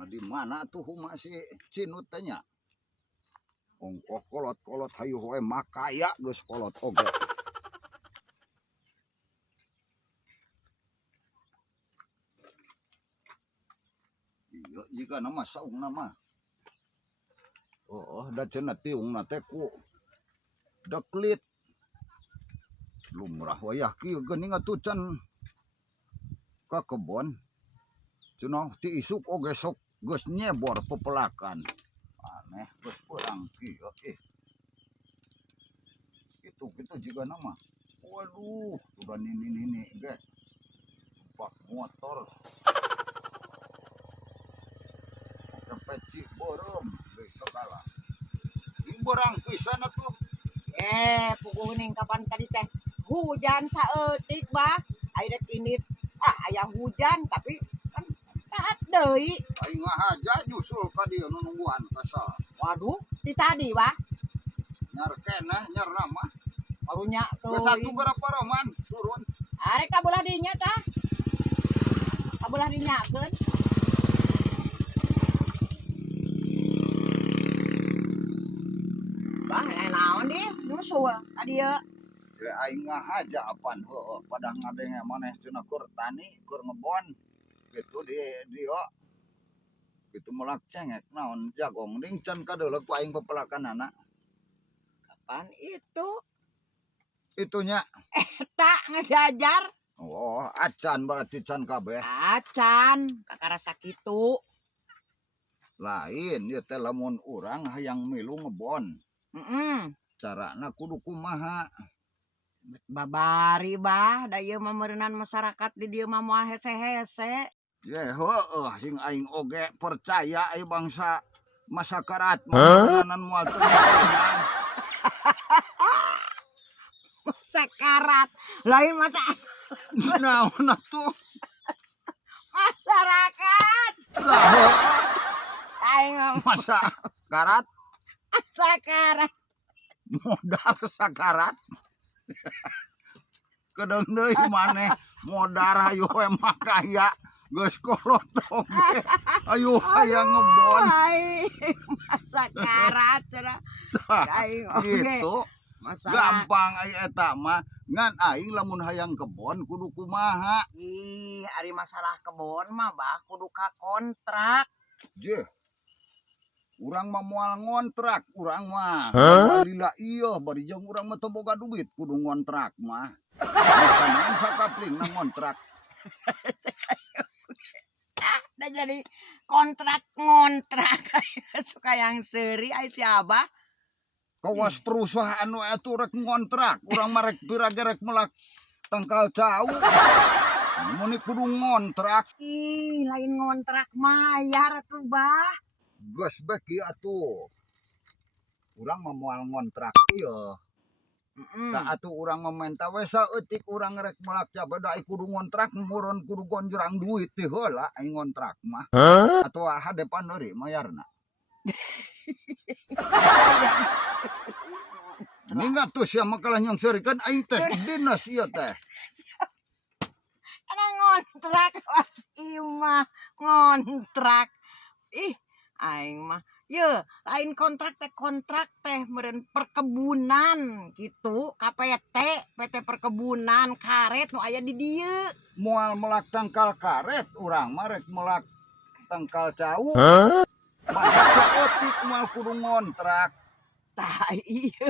Nah di mana tuh masih cinut tanya. Ongkoh kolot-kolot hayu wae makaya geus kolot oge. Iya jika nama saung nama. Oh, da cenah tiungna teh ku deklit. Lumrah wayah kieu geuning atuh can ka kebon. Cenah ti isuk oge sok geus nyebor pepelakan. Aneh geus urang kieu Gitu juga nama. Waduh, udah nini ge. Pak motor. Peci borem geus sakala. Borang pisan atuh. Puguning kapan tadi teh hujan saeutik bah aya tinit aya hujan tapi kan taat deui Aing ngahaja nyusul ka dieu nungguan kasal. waduh ti tadi bah Nyar keneh nyar nama. barunya Geus tuh satu berapa roman turun. arek kabelah dinya tah kabelah dinyakeun bah naon di nyusul ka dieu Aing ngahaja apan heueuh pada ngadenge maneh cenah keur tani keur ngebon gitu di dieu gitu melak cengek naon jagong ning can kadeuleuk ku aing pepelakanana. kapan itu Itunya tak ngajajar oh acan berarti can kabeh. acan kakarasa kitu Lain ieu teh lamun urang hayang milu ngebon. Carana kudu kumaha? babari bah da ieu mah meureunan masyarakat di dieu mah moal hese-hese. Ye heueuh sing aing oge percaya ai bangsa masakarat meureunan moal teu ngeunahan. Sakarat lain masa Naon atuh? masyarakat aing Masa karat sakarat modal sakarat. Kedeung deui maneh modar hayu we makaya geus kolot oge. Ayo hayang ngebon. sakarat cenah aing oge Gitu. Gampang ai eta mah ngan aing lamun hayang kebon kudu kumaha. ih ari masalah kebon mah bah kudu ka kontrak Jeh. Urang mah moal ngontrak, urang mah. Alhamdulillah iya, bari jeung urang mah teu boga duit kudu ngontrak mah. Misalnya sakapling na ngontrak. da jadi kontrak ngontrak suka yang seuri ai si Abah Kawas perusahaan we atuh rek ngontrak, urang mah rek piraga rek melak tangkal cau. Mun kudu ngontrak, ih lain ngontrak mayar atuh bah geus bae kieu atuh. Urang mah moal ngontrak ieu. Tah atuh urang mah menta we saeutik urang rek melak cabe da ai kudu ngontrak mureun kudu gonjrang duit teh heula ai ngontrak mah. Atuh hadepan deuri mayarna. Ningat tuh sia makalah nyongserikeun aing teh dinas ieu teh. ana ngontrak was imah ngontrak ih aing mah ye lain kontrak teh meureun perkebunan gitu KPT PT perkebunan karet nu aya di dieu Moal melak tangkal karet urang mah rek melak tangkal cau. Mantap saeutik moal kudu ngontrak. tah ieu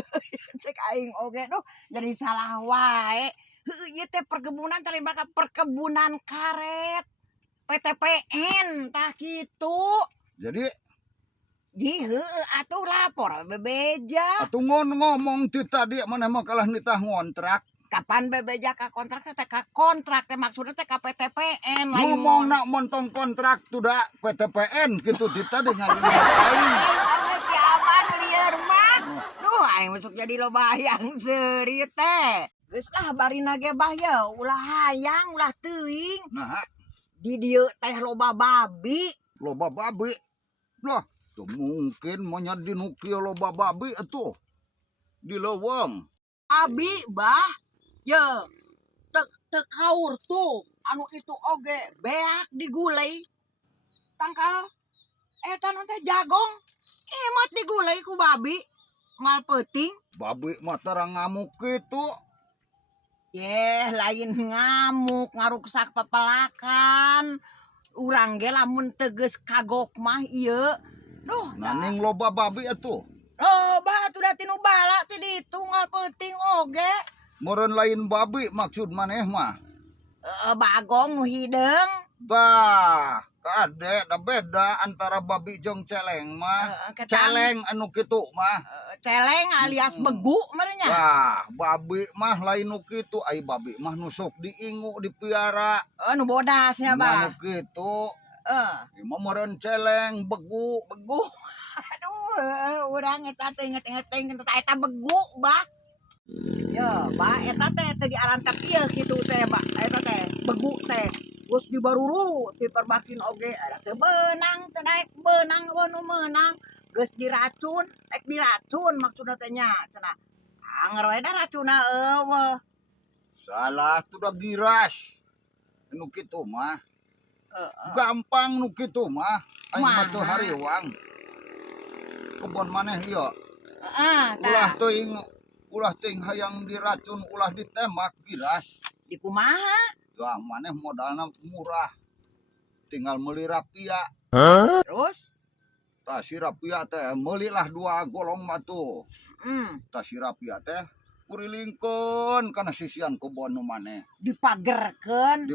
cek aing oge duh jadi salah wae heuh ieu teh perkebunan teh lain bakal perkebunan karet PTPN tah kitu Jadi ji heueuh atuh lapor bebeja atuh ngomong ti tadi maneh mah kalah nitah ngontrak. kapan bebeja ka kontrak teh ka kontrak teh maksudna teh ka PTPN lain Ngomong nak montong kontrak tuh da PTPN gitu ti tadi ngajian aing. oge si Abah nu lieur mah duh aing masuk jadi loba hayang seuri teh geus lah barina ge bah ye ulah hayang ulah teuing Nah, di dieu teh loba babi loba babi. Lah, tuh mungkin monyet di nu kieu loba babi atuh. Di leuweung. babi bah ye teu kaur tuh anu itu oge beak digulai tangkal eta nu teh jagong imot digulai ku babi ngal peuting. Babi mah terang ngamuk gitu. Yeh lain ngamuk ngaruksak pepelakan. Urang ge lamun teges kagok mah ieu. Duh, Naning loba babi atuh. loba atuh da tinu bala ti ditu ngal peuting oge. Meureun lain babi maksud maneh mah. Bagong nu hideung. Tah, kade da beda antara babi jeung celeng mah. Celeng anu kitu mah. Celeng alias begu merenya. Tah, babi mah lain nu kitu, ai babi mah nu sok diingu dipiara. Nu bodasnya Nah, bah. nu kitu. Ieu mah meureun celeng begu. Begu. Aduh, urang eta teh inget-inget eta begu bah. Ya, bah eta teh diaran ka kieu kitu teh, bah. Eta teh begu teh. Geus dibaruru ti perbakin oge ada teu beunang teu daek beunang nu meunang. Geus diracun, diracun maksudna teh nya cenah. Anger we da racunna eueuh. Salah tu da giras. Nu kitu mah. Gampang nu kitu mah. Aing mah teu hariwang. Kebon maneh ieu. Ulah teuing hayang diracun, ulah ditembak giras. Di kumaha? Wah, maneh modalna murah. Tinggal meuli rapia. Terus? Tah si rapia teh meulilah 2 golong batu. Tah si rapia teh kurilingkeun kana sisian kebon nu maneh. Dipagerkeun.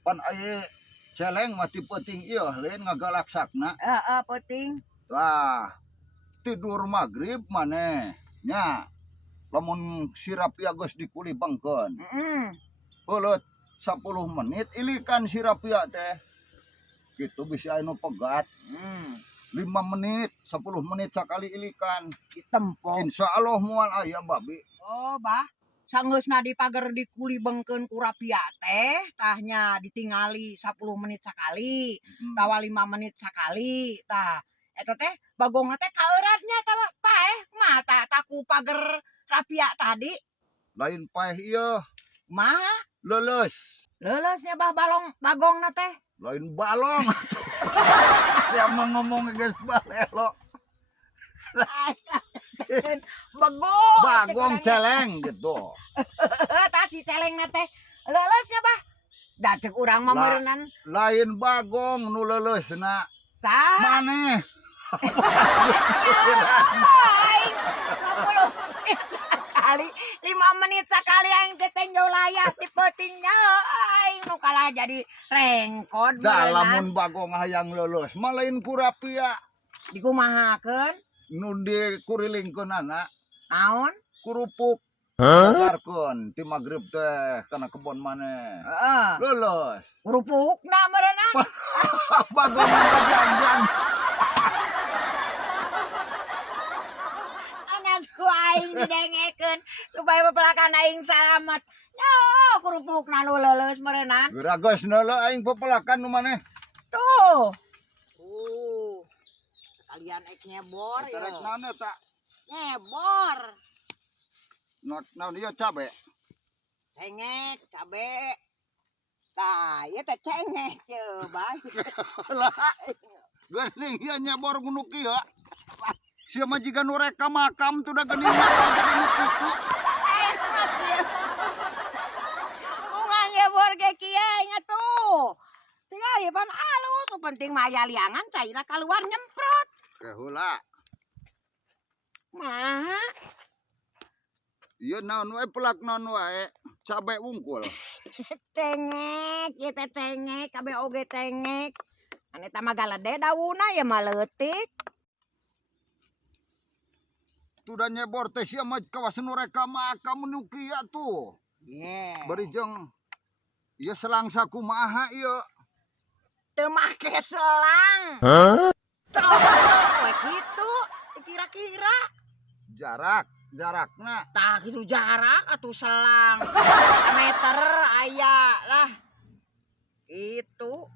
Pan aya celeng mah ti peuting ieu lain ngagalaksakna. Peuting. Tah tidur magrib maneh nya. Lamun si rapia geus dikulibengkeun. Heuleut 10 menit ilikan si rapia teh. Kitu bisa anu pegat. 5 menit, 10 menit sakali ilikan. Ditempok. Insyaallah moal aya babi. Oh, bah. Sanggeusna dipager dikulibengkeun ku rapia teh, tahnya ditingali 10 menit sakali, tawa 5 menit sakali. Tah, eta teh bagongna teh kaeuradnya tah paeh kumaha tah taku pager rapia tadi. Lain paeh ieu, Kumaha? leuleus. Leuleusnya bah bagongna teh. Lain balong. Yang mau ngomong geus balelo. Begong. Bagong celeng gitu. Tah si celengna teh leuleusnya bah. Da ceuk urang mah meureunnan. Lain bagong nu leuleusna. Sah. Maneh. Aing 5 menit sakali aing teh tenjol layak di peutingnya aing nu kalah jadi rengkod Da beunang. lamun bagong hayang leuleus mah lain ku rapia. Dikumahakeun? Nu dikurilingkeunana Naon? kurupuk. Ngagarkeun ti magrib teh kana kebon maneh. Leuleus. Kerupukna meureunna. Bagong ngajang-jang. Anasku aing didengekeun supaya pepelakan aing salamet. Nya kerupukna nu leuleus meureunnan. Geura geus neuleuh aing pepelakan nu maneh. Tuh. Kalian nyebor ya. Terek naon eta? Nyebor. Naon ieu cabe? Cengek, cabe. Tah, ieu teh cengek yeuh, Bah. Lah, geuning ieu nyebor nu kieu. Sia mah jiga nu rek ka makam tuh da geuning nyebor jadi nu kitu. Bunga nyebor ge kieu ingat tuh. Tinggal ieu pan alus, nu penting mah aya liangan cairna kaluar nyemprot. Heula. Maha. Ieu naon wae pelak naon wae? Cabe wungkul. Cengek, ieu teh cengek, kabe oge cengek. Anu eta mah galede daunna ya mah leutik. Tuh nyebor teh sia mah kawas nu rek ka makam nu kieu tuh. Bari jeung ieu selang sakumaha ieu? Teu make selang. We kitu, kira-kira. Jarakna. Tah kitu jarak atuh selang. Meter aya lah. Itu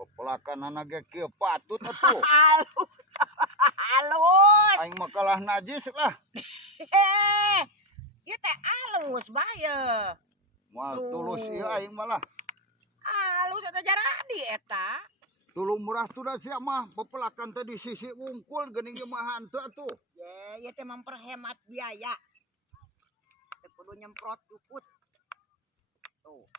Pepelakanana ge kieu patut atuh. halus. Halus. Aing mah kalah najis lah. Ieu teh halus bae. Moal tulus ieu aing mah lah. Halus eta jaradi eta. Tulung murah tuh dah siap mah pepelakan tadi sisi wungkul geuning ge mah hanteu atuh. Ye, ieu teh memperhemat biaya. Teu kudu nyemprot cukut. Tuh.